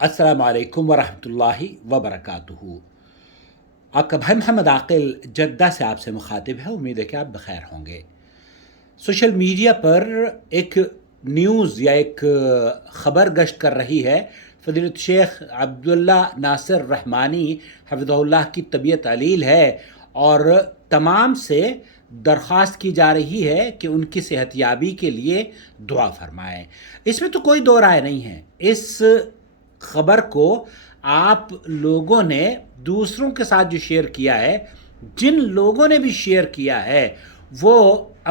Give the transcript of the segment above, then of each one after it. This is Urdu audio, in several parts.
السلام علیکم ورحمۃ اللہ وبرکاتہ۔ آپ کا بھائی محمد عاقل جدہ سے آپ سے مخاطب ہے، امید ہے کہ آپ بخیر ہوں گے۔ سوشل میڈیا پر ایک نیوز یا ایک خبر گشت کر رہی ہے، فضیلت شیخ عبداللہ ناصر رحمانی حفظہ اللہ کی طبیعت علیل ہے، اور تمام سے درخواست کی جا رہی ہے کہ ان کی صحت یابی کے لیے دعا فرمائیں۔ اس میں تو کوئی دو رائے نہیں ہے۔ اس خبر کو آپ لوگوں نے دوسروں کے ساتھ جو شیئر کیا ہے، جن لوگوں نے بھی شیئر کیا ہے وہ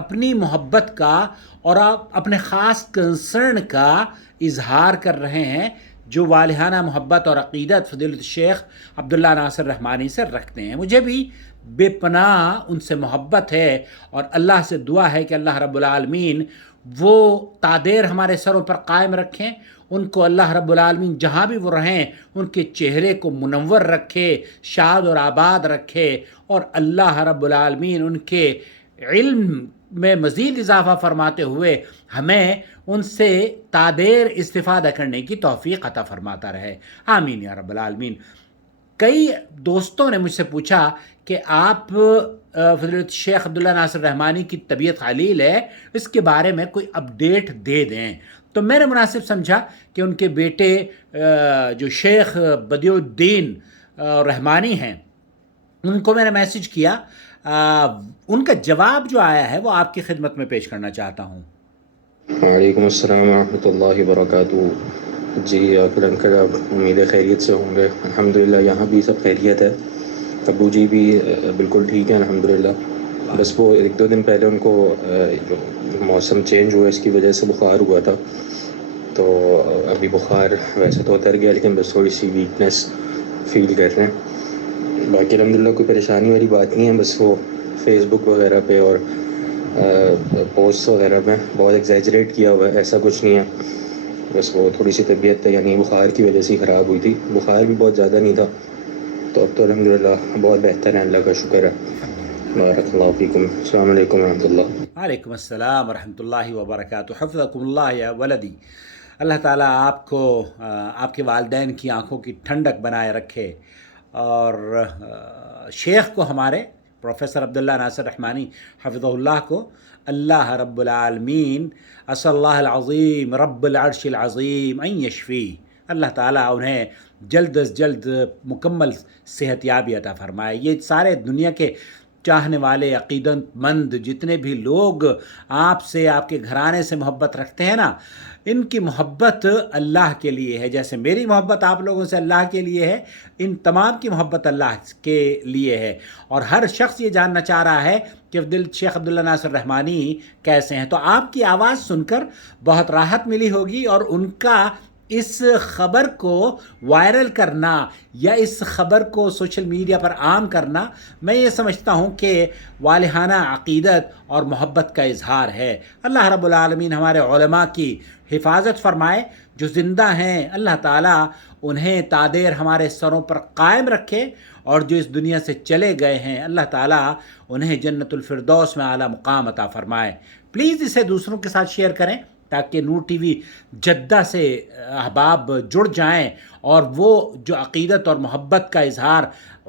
اپنی محبت کا اور اپنے خاص کنسرن کا اظہار کر رہے ہیں، جو والہانہ محبت اور عقیدت فضیلت شیخ عبداللہ ناصر رحمانی سے رکھتے ہیں۔ مجھے بھی بے پناہ ان سے محبت ہے، اور اللہ سے دعا ہے کہ اللہ رب العالمین وہ تادیر ہمارے سروں پر قائم رکھیں۔ ان کو اللہ رب العالمین جہاں بھی وہ رہیں ان کے چہرے کو منور رکھے، شاد اور آباد رکھے، اور اللہ رب العالمین ان کے علم میں مزید اضافہ فرماتے ہوئے ہمیں ان سے تادیر استفادہ کرنے کی توفیق عطا فرماتا رہے، آمین یا رب العالمین۔ کئی دوستوں نے مجھ سے پوچھا کہ آپ فضیلت شیخ عبداللہ ناصر رحمانی کی طبیعت علیل ہے، اس کے بارے میں کوئی اپڈیٹ دے دیں۔ تو میں نے مناسب سمجھا کہ ان کے بیٹے جو شیخ بدیع الدین رحمانی ہیں، ان کو میں نے میسج کیا۔ ان کا جواب جو آیا ہے وہ آپ کی خدمت میں پیش کرنا چاہتا ہوں۔ وعلیکم السلام ورحمۃ اللہ وبرکاتہ۔ جی عاقل انکل، آپ امید خیریت سے ہوں گے؟ الحمدللہ یہاں بھی سب خیریت ہے، ابو جی بھی بالکل ٹھیک ہیں الحمدللہ۔ بس وہ ایک دو دن پہلے ان کو جو موسم چینج ہوا اس کی وجہ سے بخار ہوا تھا، تو ابھی بخار ویسے تو اتر گیا لیکن بس تھوڑی سی ویکنیس فیل کر رہے ہیں۔ باقی الحمدللہ کوئی پریشانی والی بات نہیں ہے، بس وہ فیس بک وغیرہ پہ اور پوسٹ وغیرہ میں بہت ایگزیجریٹ کیا ہوا ہے، ایسا کچھ نہیں ہے۔ بس وہ تھوڑی سی طبیعت یعنی بخار کی وجہ سے خراب ہوئی تھی، بخار بھی بہت زیادہ نہیں تھا، تو اب تو الحمدللہ بہت بہتر ہے، اللہ کا شکر ہے۔ بارک اللہ فیکم۔ السلام علیکم ورحمۃ اللہ۔ وعلیکم السلام ورحمۃ اللہ وبرکاتہ۔ حفظکم اللہ یا ولدی۔ اللہ تعالیٰ آپ کو آپ کے والدین کی آنکھوں کی ٹھنڈک بنائے رکھے، اور شیخ کو ہمارے پروفیسر عبداللہ ناصر رحمانی حفظہ اللہ کو اللہ رب العالمین اسأل اللہ العظیم رب العرش العظیم ان یشفی، اللہ تعالیٰ انہیں جلد از جلد مکمل صحت یابی عطا فرمائے۔ یہ سارے دنیا کے چاہنے والے عقیدت مند جتنے بھی لوگ آپ سے، آپ کے گھرانے سے محبت رکھتے ہیں نا، ان کی محبت اللہ کے لیے ہے، جیسے میری محبت آپ لوگوں سے اللہ کے لیے ہے، ان تمام کی محبت اللہ کے لیے ہے۔ اور ہر شخص یہ جاننا چاہ رہا ہے کہ شیخ عبداللہ ناصر رحمانی کیسے ہیں، تو آپ کی آواز سن کر بہت راحت ملی ہوگی، اور ان کا اس خبر کو وائرل کرنا یا اس خبر کو سوشل میڈیا پر عام کرنا، میں یہ سمجھتا ہوں کہ والہانہ عقیدت اور محبت کا اظہار ہے۔ اللہ رب العالمین ہمارے علماء کی حفاظت فرمائے، جو زندہ ہیں اللہ تعالیٰ انہیں تادیر ہمارے سروں پر قائم رکھے، اور جو اس دنیا سے چلے گئے ہیں اللہ تعالیٰ انہیں جنت الفردوس میں اعلیٰ مقام عطا فرمائے۔ پلیز اسے دوسروں کے ساتھ شیئر کریں تاکہ نور ٹی وی جدہ سے احباب جڑ جائیں، اور وہ جو عقیدت اور محبت کا اظہار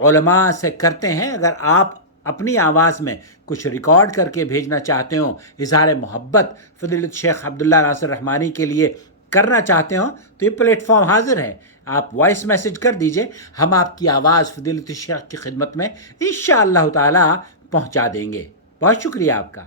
علماء سے کرتے ہیں، اگر آپ اپنی آواز میں کچھ ریکارڈ کر کے بھیجنا چاہتے ہوں، اظہار محبت فضیلت شیخ عبداللہ ناصر رحمانی کے لیے کرنا چاہتے ہوں، تو یہ پلیٹ فارم حاضر ہے، آپ وائس میسج کر دیجئے، ہم آپ کی آواز فضیلت شیخ کی خدمت میں انشاءاللہ تعالی پہنچا دیں گے۔ بہت شکریہ آپ کا۔